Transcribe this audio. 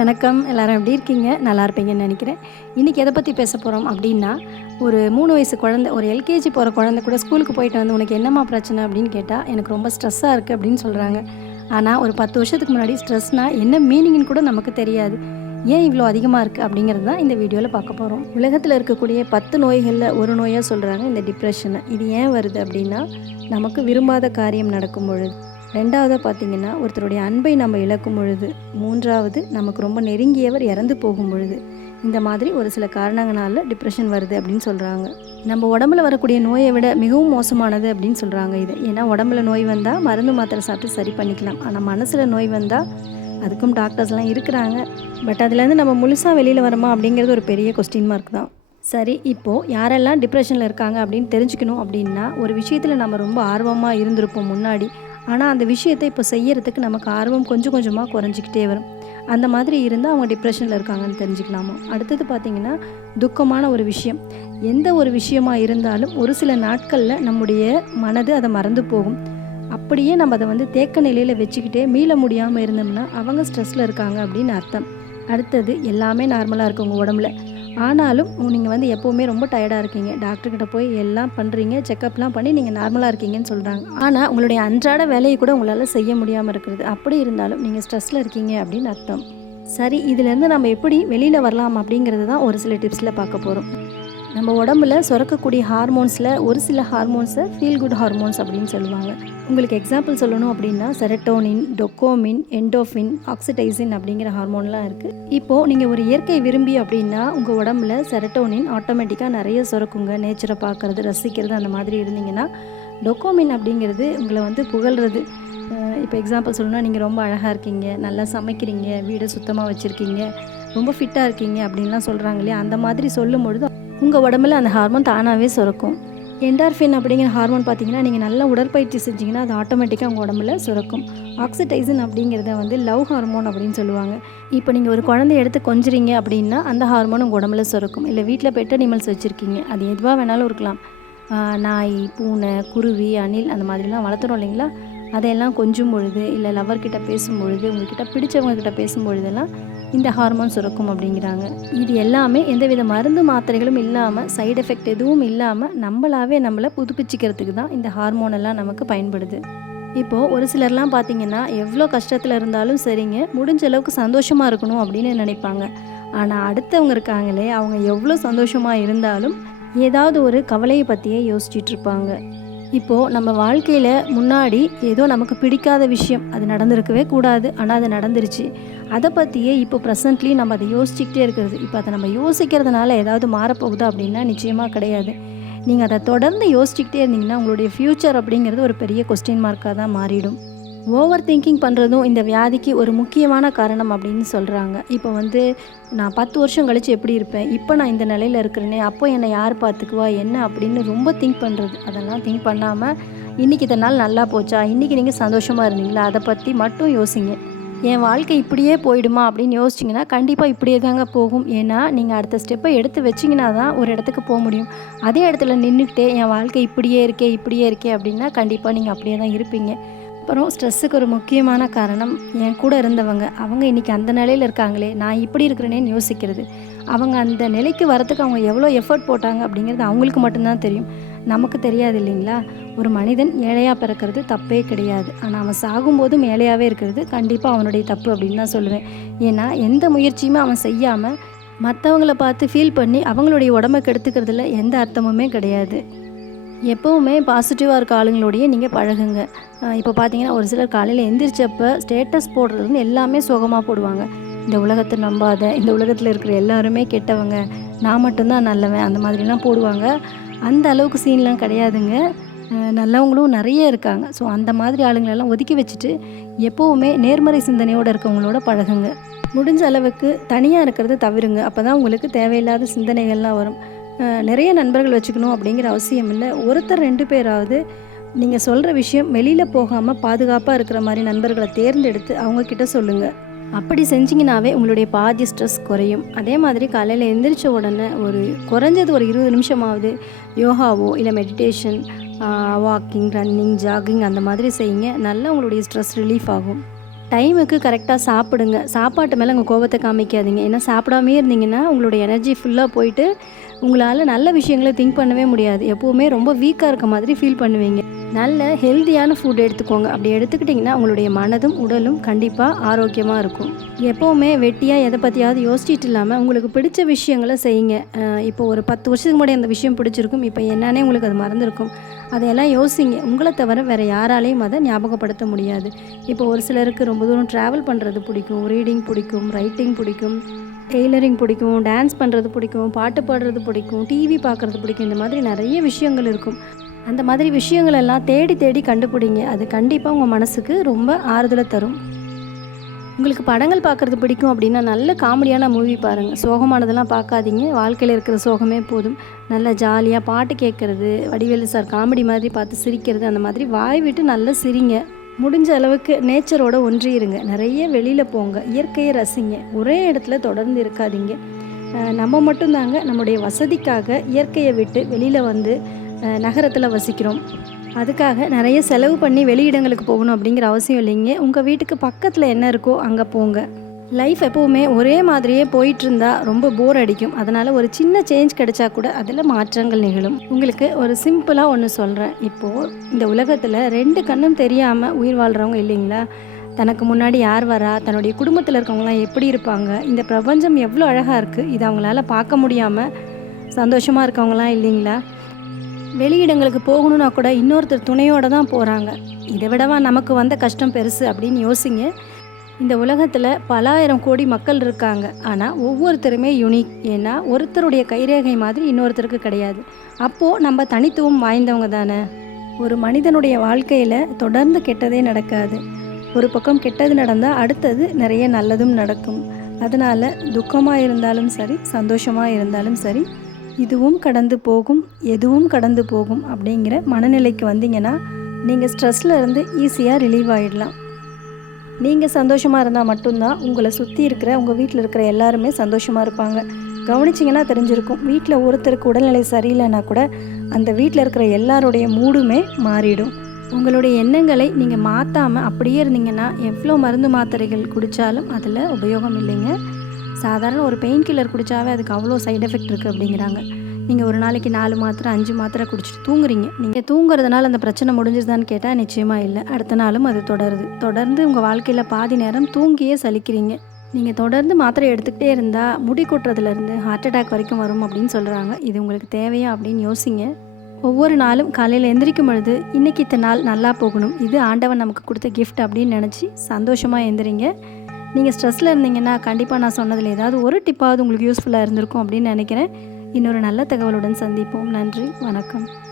வணக்கம். எல்லாரும் எப்படி இருக்கீங்க? நல்லா இருப்பீங்கன்னு நினைக்கிறேன். இன்றைக்கி எதை பற்றி பேச போகிறோம் அப்படின்னா ஒரு மூணு வயசு குழந்தை ஒரு எல்கேஜி போகிற குழந்தை கூட ஸ்கூலுக்கு போயிட்டு வந்து உனக்கு என்னம்மா பிரச்சனை அப்படின்னு கேட்டால் எனக்கு ரொம்ப ஸ்ட்ரெஸ்ஸாக இருக்குது அப்படின்னு சொல்கிறாங்க ஆனால் ஒரு பத்து வருஷத்துக்கு முன்னாடி ஸ்ட்ரெஸ்னால் என்ன மீனிங்னு கூட நமக்கு தெரியாது. ஏன் இவ்வளோ அதிகமாக இருக்குது அப்படிங்கிறது தான் இந்த வீடியோவில் பார்க்க போகிறோம் உலகத்தில் இருக்கக்கூடிய பத்து நோய்களில் ஒரு நோயாக சொல்கிறாங்க இந்த டிப்ரெஷனை இது ஏன் வருது அப்படின்னா நமக்கு விரும்பாத காரியம் நடக்கும் பொழுது. ரெண்டாவதாக பார்த்தீங்கன்னா ஒருத்தருடைய அன்பை நம்ம இழக்கும் பொழுது மூன்றாவது நமக்கு ரொம்ப நெருங்கியவர் இறந்து போகும் பொழுது இந்த மாதிரி ஒரு சில காரணங்களால் டிப்ரெஷன் வருது அப்படின்னு சொல்கிறாங்க நம்ம உடம்புல வரக்கூடிய நோயை விட மிகவும் மோசமானது அப்படின்னு சொல்கிறாங்க இது. ஏன்னா உடம்புல நோய் வந்தால் மருந்து மாத்திரை சாப்பிட்டு சரி பண்ணிக்கலாம். ஆனால் மனசில் நோய் வந்தால் அதுக்கும் டாக்டர்ஸ்லாம் இருக்கிறாங்க. பட் அதுலேருந்து நம்ம முழுசாக வெளியில் வரமா அப்படிங்கிறது ஒரு பெரிய கொஸ்டின் மார்க் தான். சரி இப்போது யாரெல்லாம் டிப்ரெஷனில் இருக்காங்க அப்படின்னு தெரிஞ்சுக்கணும் அப்படின்னா ஒரு விஷயத்தில் நம்ம ரொம்ப ஆர்வமாக இருந்திருப்போம் முன்னாடி. ஆனால் அந்த விஷயத்தை இப்போ செய்யறதுக்கு நமக்கு ஆர்வம் கொஞ்சம் கொஞ்சமாக குறைஞ்சிக்கிட்டே வரும். அந்த மாதிரி இருந்தால் அவங்க டிப்ரெஷனில் இருக்காங்கன்னு தெரிஞ்சுக்கலாமா? அடுத்தது பார்த்திங்கன்னா துக்கமான ஒரு விஷயம். எந்த ஒரு விஷயமா இருந்தாலும் ஒரு சில நாட்களில் நம்முடைய மனது அதை மறந்து போகும். அப்படியே நம்ம அதை வந்து தேக்க நிலையில் வச்சுக்கிட்டே மீள முடியாமல் இருந்தோம்னா அவங்க ஸ்ட்ரெஸ்ஸில் இருக்காங்க அப்படின்னு அர்த்தம். அடுத்தது எல்லாமே நார்மலாக இருக்குது உங்கள் உடம்புல. ஆனாலும் நீங்கள் வந்து எப்போவுமே ரொம்ப டயர்டாக இருக்கீங்க. டாக்டர்கிட்ட போய் எல்லாம் பண்ணுறீங்க செக்கப்லாம் பண்ணி நீங்கள் நார்மலாக இருக்கீங்கன்னு சொல்கிறாங்க ஆனால் உங்களுடைய அன்றாட வேலையை கூட உங்களால் செய்ய முடியாமல் இருக்கிறது அப்படி இருந்தாலும் நீங்கள் ஸ்ட்ரெஸ்ஸில் இருக்கீங்க அப்படின்னு அர்த்தம். சரி இதுலேருந்து நம்ம எப்படி வெளியில் வரலாம் அப்படிங்கிறது தான் ஒரு சில டிப்ஸில் பார்க்க போகிறோம் நம்ம உடம்புல சுரக்கக்கூடிய ஹார்மோன்ஸில் ஒரு சில ஹார்மோன்ஸை ஃபீல் குட் ஹார்மோன்ஸ் அப்படின்னு சொல்லுவாங்க. உங்களுக்கு எக்ஸாம்பிள் சொல்லணும் அப்படின்னா செரட்டோனின் டொக்கோமின் என்டோஃபின் ஆக்சிடைசின் அப்படிங்கிற ஹார்மோன்லாம் இருக்குது இப்போது நீங்கள் ஒரு இயற்கை விரும்பி அப்படின்னா உங்கள் உடம்புல செரட்டோனின் ஆட்டோமேட்டிக்காக நிறைய சுரக்குங்க. நேச்சரை பார்க்குறது ரசிக்கிறது அந்த மாதிரி இருந்தீங்கன்னா டொக்கோமின் அப்படிங்கிறது உங்களை வந்து புகழ்றது. இப்போ எக்ஸாம்பிள் சொல்லணும்னா நீங்கள் ரொம்ப அழகாக இருக்கீங்க நல்லா சமைக்கிறீங்க வீடை சுத்தமாக வச்சுருக்கீங்க ரொம்ப ஃபிட்டாக இருக்கீங்க அப்படின்லாம் சொல்கிறாங்க இல்லையா? அந்த மாதிரி சொல்லும் பொழுது உங்கள் உடம்புல அந்த ஹார்மோன் தானாகவே சுரக்கும். என்டார்ஃபின் அப்படிங்கிற ஹார்மோன் பார்த்தீங்கன்னா நீங்கள் நல்லா உடற்பயிற்சி செஞ்சிங்கன்னா அது ஆட்டோமேட்டிக்காக உங்கள் உடம்புல சுரக்கும். ஆக்சிடைசன் அப்படிங்கிறத வந்து லவ் ஹார்மோன் அப்படின்னு சொல்லுவாங்க. இப்போ நீங்கள் ஒரு குழந்தைய எடுத்து கொஞ்சிறீங்க அப்படின்னா அந்த ஹார்மோன் உங்கள் உடம்புல சுரக்கும். இல்லை வீட்டில் பெட் அனிமல்ஸ் வச்சுருக்கீங்க அது எதுவாக வேணாலும் இருக்கலாம். நாய் பூனை குருவி அணில் அந்த மாதிரிலாம் வளர்த்துறோம் இல்லைங்களா? அதையெல்லாம் கொஞ்சும் பொழுது இல்லை லவர்கிட்ட பேசும் பொழுது உங்ககிட்ட பிடிச்சவங்க கிட்ட பேசும் பொழுதெல்லாம் இந்த ஹார்மோன் சுரக்கும் அப்படிங்கிறாங்க. இது எல்லாமே எந்தவித மருந்து மாத்திரைகளும் இல்லாமல் சைடு எஃபெக்ட் எதுவும் இல்லாமல் நம்மளாவே நம்மளை புதுப்பிச்சிக்கிறதுக்கு தான் இந்த ஹார்மோன் எல்லாம் நமக்கு பயன்படுது. இப்போது ஒரு சிலர்லாம் பார்த்தீங்கன்னா எவ்வளோ கஷ்டத்தில் இருந்தாலும் சரிங்க முடிஞ்ச அளவுக்கு சந்தோஷமாக இருக்கணும் அப்படின்னு நினைப்பாங்க. ஆனால் அடுத்தவங்க இருக்காங்களே அவங்க எவ்வளோ சந்தோஷமாக இருந்தாலும் ஏதாவது ஒரு கவலையை பற்றியே யோசிச்சுட்டு இருப்பாங்க. இப்போது நம்ம வாழ்க்கையில் முன்னாடி ஏதோ நமக்கு பிடிக்காத விஷயம் அது நடந்திருக்கவே கூடாது. ஆனால் அது நடந்துருச்சு. அதை பற்றியே இப்போ ப்ரெசன்ட்லி நம்ம அதை யோசிச்சுக்கிட்டே இருக்கிறது. இப்போ அதை நம்ம யோசிக்கிறதுனால ஏதாவது மாறப்போகுதா அப்படின்னா நிச்சயமாக கிடையாது. நீங்கள் அதை தொடர்ந்து யோசிச்சுக்கிட்டே இருந்தீங்கன்னா உங்களுடைய ஃப்யூச்சர் அப்படிங்கிறது ஒரு பெரிய கொஸ்டின் மார்க்காக தான் மாறிடும். ஓவர் திங்கிங் பண்ணுறதும் இந்த வியாதிக்கு ஒரு முக்கியமான காரணம் அப்படின்னு சொல்கிறாங்க இப்போ வந்து நான் பத்து வருஷம் கழித்து எப்படி இருப்பேன்? இப்போ நான் இந்த நிலையில் இருக்கிறேனே அப்போ என்னை யார் பார்த்துக்குவா? என்ன அப்படின்னு ரொம்ப திங்க் பண்ணுறது அதெல்லாம் திங்க் பண்ணாமல் இன்றைக்கி இதனால் நாள் நல்லா போச்சா? இன்றைக்கி நீங்கள் சந்தோஷமாக இருந்தீங்களா? அதை பற்றி மட்டும் யோசிங்க. என் வாழ்க்கை இப்படியே போயிடுமா அப்படின்னு யோசிச்சிங்கன்னா கண்டிப்பாக இப்படியே தாங்க போகும். ஏன்னா நீங்கள் அடுத்த ஸ்டெப்பை எடுத்து வச்சிங்கன்னா தான் ஒரு இடத்துக்கு போக முடியும். அதே இடத்துல நின்றுக்கிட்டே என் வாழ்க்கை இப்படியே இருக்கே இப்படியே இருக்கே அப்படின்னா கண்டிப்பாக நீங்கள் அப்படியே தான் இருப்பீங்க. அப்புறம் ஸ்ட்ரெஸ்ஸுக்கு ஒரு முக்கியமான காரணம் என் கூட இருந்தவங்க. அவங்க இன்றைக்கி அந்த நிலையில் இருக்காங்களே நான் இப்படி இருக்கிறேனேன்னு யோசிக்கிறது. அவங்க அந்த நிலைக்கு வரத்துக்கு அவங்க எவ்வளோ எஃபர்ட் போட்டாங்க அப்படிங்கிறது அவங்களுக்கு மட்டும்தான் தெரியும். நமக்கு தெரியாது இல்லைங்களா? ஒரு மனிதன் ஏழையாக பிறக்கிறது தப்பே கிடையாது. ஆனால் அவன் சாகும்போதும் ஏழையாகவே இருக்கிறது கண்டிப்பாக அவனுடைய தப்பு அப்படின்னு தான் சொல்லுவேன். ஏன்னா எந்த முயற்சியுமே அவன் செய்யாமல் மற்றவங்கள பார்த்து ஃபீல் பண்ணி அவங்களுடைய உடம்பை கெடுத்துக்கிறதுல எந்த அர்த்தமுமே கிடையாது. எப்போவுமே பாசிட்டிவாக இருக்க ஆளுங்களோடையே நீங்கள் பழகுங்க. இப்போ பார்த்தீங்கன்னா ஒரு சிலர் காலையில் எந்திரிச்சப்போ ஸ்டேட்டஸ் போடுறதுன்னு எல்லாமே சோகமாக போடுவாங்க. இந்த உலகத்தை நம்பாத இந்த உலகத்தில் இருக்கிற எல்லாருமே கெட்டவங்க நான் மட்டும்தான் நல்லவன் அந்த மாதிரிலாம் போடுவாங்க. அந்த அளவுக்கு சீன்லாம் கிடையாதுங்க. நல்லவங்களும் நிறைய இருக்காங்க. ஸோ அந்த மாதிரி ஆளுங்களெல்லாம் ஒதுக்கி வச்சுட்டு எப்போவுமே நேர்மறை சிந்தனையோடு இருக்கவங்களோட பழகுங்க. முடிஞ்ச அளவுக்கு தனியாக இருக்கிறத தவிருங்க. அப்போ தான் உங்களுக்கு தேவையில்லாத சிந்தனைகள்லாம் வரும். நிறைய நண்பர்கள் வச்சுக்கணும் அப்படிங்கிற அவசியம் இல்லை. ஒருத்தர் ரெண்டு பேராவது நீங்கள் சொல்கிற விஷயம் வெளியில் போகாமல் பாதுகாப்பாக இருக்கிற மாதிரி நண்பர்களை தேர்ந்தெடுத்து அவங்கக்கிட்ட சொல்லுங்கள் அப்படி செஞ்சீங்கனாவே உங்களுடைய பாதி ஸ்ட்ரெஸ் குறையும். அதே மாதிரி காலையில் எந்திரிச்ச உடனே ஒரு குறைஞ்சது ஒரு இருபது நிமிஷமாவது யோகாவோ இல்லை மெடிடேஷன் வாக்கிங் ரன்னிங் ஜாகிங் அந்த மாதிரி செய்யுங்க. நல்லா உங்களுடைய ஸ்ட்ரெஸ் ரிலீஃப் ஆகும். டைமுக்கு கரெக்டாக சாப்பிடுங்க. சாப்பாட்டு மேலே உங்கள் கோபத்தை காமிக்காதீங்க. ஏன்னா சாப்பிடாமே இருந்தீங்கன்னா உங்களுடைய எனர்ஜி ஃபுல்லாக போயிட்டு உங்களால் நல்ல விஷயங்களை திங்க் பண்ணவே முடியாது. எப்போவுமே ரொம்ப வீக்காக இருக்க மாதிரி ஃபீல் பண்ணுவீங்க. நல்ல ஹெல்த்தியான ஃபுட் எடுத்துக்கோங்க. அப்படி எடுத்துக்கிட்டிங்கன்னா உங்களுடைய மனதும் உடலும் கண்டிப்பாக ஆரோக்கியமாக இருக்கும். எப்போவுமே வெட்டியாக எதை பற்றியாவது யோசிச்சிட்டு இல்லாமல் உங்களுக்கு பிடிச்ச விஷயங்களை செய்யுங்க. இப்போ ஒரு பத்து வருஷத்துக்கு முன்னாடி அந்த விஷயம் பிடிச்சிருக்கும். இப்போ என்னன்னே உங்களுக்கு அது மறந்துருக்கும். அதையெல்லாம் யோசிங்க. உங்களை தவிர வேறு யாராலையும் அதை ஞாபகப்படுத்த முடியாது. இப்போ ஒரு சிலருக்கு ரொம்ப தூரம் ட்ராவல் பண்ணுறது பிடிக்கும். ரீடிங் பிடிக்கும். ரைட்டிங் பிடிக்கும். டெய்லரிங் பிடிக்கும் டான்ஸ் பண்ணுறது பிடிக்கும் பாட்டு பாடுறது பிடிக்கும் டிவி பார்க்குறது பிடிக்கும் இந்த மாதிரி நிறைய விஷயங்கள் இருக்கும். அந்த மாதிரி விஷயங்கள் எல்லாம் தேடி தேடி கண்டுபிடிங்க. அது கண்டிப்பாக உங்கள் மனசுக்கு ரொம்ப ஆறுதலை தரும். உங்களுக்கு படங்கள் பார்க்குறது பிடிக்கும் அப்படின்னா நல்ல காமெடியான மூவி பாருங்கள் சோகமானதெல்லாம் பார்க்காதீங்க. வாழ்க்கையில் இருக்கிற சோகமே போதும். நல்ல ஜாலியாக பாட்டு கேட்குறது வடிவேலு சார் காமெடி மாதிரி பார்த்து சிரிக்கிறது அந்த மாதிரி வாய் விட்டு நல்லா சிரிங்க. முடிஞ்ச அளவுக்கு நேச்சரோட ஒன்றியிருங்க. நிறைய வெளியில் போங்க. இயற்கையை ரசிங்க. ஒரே இடத்துல தொடர்ந்து இருக்காதீங்க. நம்ம மட்டும்தாங்க நம்முடைய வசதிக்காக இயற்கையை விட்டு வெளியில் வந்து நகரத்தில் வசிக்கிறோம். அதுக்காக நிறைய செலவு பண்ணி வெளியிடங்களுக்கு போகணும் அப்படிங்கிற அவசியம் இல்லைங்க. உங்கள் வீட்டுக்கு பக்கத்தில் என்ன இருக்கோ அங்கே போங்க. லைஃப் எப்போவுமே ஒரே மாதிரியே போயிட்டு இருந்தா ரொம்ப போர் அடிக்கும். அதனால் ஒரு சின்ன சேஞ்ச் கிடைச்சா கூட அதில் மாற்றங்கள் நிகழும். உங்களுக்கு ஒரு சிம்பிளாக ஒன்று சொல்கிறேன் இப்போது இந்த உலகத்தில் ரெண்டு கண்ணும் தெரியாமல் உயிர் வாழ்கிறவங்க இல்லைங்களா? தனக்கு முன்னாடி யார் வரா? தன்னுடைய குடும்பத்தில் இருக்கவங்களாம் எப்படி இருப்பாங்க? இந்த பிரபஞ்சம் எவ்வளோ அழகாக இருக்குது இது அவங்களால பார்க்க முடியாமல் சந்தோஷமாக இருக்கவங்களாம் இல்லைங்களா? வெளியிடங்களுக்கு போகணுன்னா கூட இன்னொருத்தர் துணையோடு தான் போகிறாங்க இதை விடவா நமக்கு வந்த கஷ்டம் பெருசு அப்படின்னு யோசிங்க. இந்த உலகத்தில் பல ஆயிரம் கோடி மக்கள் இருக்காங்க. ஆனால் ஒவ்வொருத்தருமே யுனிக் ஏன்னா ஒருத்தருடைய கைரேகை மாதிரி இன்னொருத்தருக்கு கிடையாது. அப்போது நம்ம தனித்துவம் வாய்ந்தவங்க தானே? ஒரு மனிதனுடைய வாழ்க்கையில் தொடர்ந்து கெட்டதே நடக்காது. ஒரு பக்கம் கெட்டது நடந்தால் அடுத்தது நிறைய நல்லதும் நடக்கும். அதனால் துக்கமாக இருந்தாலும் சரி சந்தோஷமாக இருந்தாலும் சரி இதுவும் கடந்து போகும் எதுவும் கடந்து போகும் அப்படிங்கிற மனநிலைக்கு வந்தீங்கன்னா நீங்கள் ஸ்ட்ரெஸ்ஸில் இருந்து ஈஸியாக ரிலீவ் ஆகிடலாம் நீங்கள் சந்தோஷமாக இருந்தால் மட்டும்தான் உங்களை சுற்றி இருக்கிற உங்கள் வீட்டில் இருக்கிற எல்லாருமே சந்தோஷமாக இருப்பாங்க. கவனிச்சிங்கன்னா தெரிஞ்சிருக்கும். வீட்டில் ஒருத்தருக்கு உடல்நிலை சரியில்லைன்னா கூட அந்த வீட்டில் இருக்கிற எல்லாருடைய மூடுமே மாறிடும். உங்களுடைய எண்ணங்களை நீங்கள் மாற்றாமல் அப்படியே இருந்தீங்கன்னா எவ்வளோ மருந்து மாத்திரைகள் குடித்தாலும் அதில் உபயோகம் இல்லைங்க. சாதாரண ஒரு பெயின் கில்லர் குடித்தாவே அதுக்கு அவ்வளோ சைட் எஃபெக்ட் இருக்குது அப்படிங்கிறாங்க. நீங்கள் ஒரு நாளைக்கு நாலு மாத்திரை அஞ்சு மாத்திரை குடிச்சிட்டு தூங்குறீங்க. நீங்கள் தூங்குறதுனால அந்த பிரச்சனை முடிஞ்சுதான்னு கேட்டால் நிச்சயமாக இல்லை. அடுத்த நாளும் அது தொடருது. தொடர்ந்து உங்கள் வாழ்க்கையில் பாதி நேரம் தூங்கியே சலிக்கிறீங்க. நீங்கள் தொடர்ந்து மாத்திரை எடுத்துக்கிட்டே இருந்தால் முடி கொட்டுறதுலேருந்து ஹார்ட் அட்டாக் வரைக்கும் வரும் அப்படின்னு சொல்கிறாங்க இது உங்களுக்கு தேவையா அப்படின்னு யோசிங்க. ஒவ்வொரு நாளும் காலையில் எந்திரிக்கும் பொழுது இன்னைக்கு இத்தனை நாள் நல்லா போகணும். இது ஆண்டவன் நமக்கு கொடுத்த கிஃப்ட் அப்படின்னு நினச்சி சந்தோஷமாக எந்திரிங்க. நீங்கள் ஸ்ட்ரெஸ்ஸில் இருந்தீங்கன்னா கண்டிப்பாக நான் சொன்னதில் ஏதாவது ஒரு டிப்பாவது உங்களுக்கு யூஸ்ஃபுல்லாக இருந்திருக்கும் அப்படின்னு நினைக்கிறேன். இன்னொரு நல்ல தகவலுடன் சந்திப்போம். நன்றி. வணக்கம்.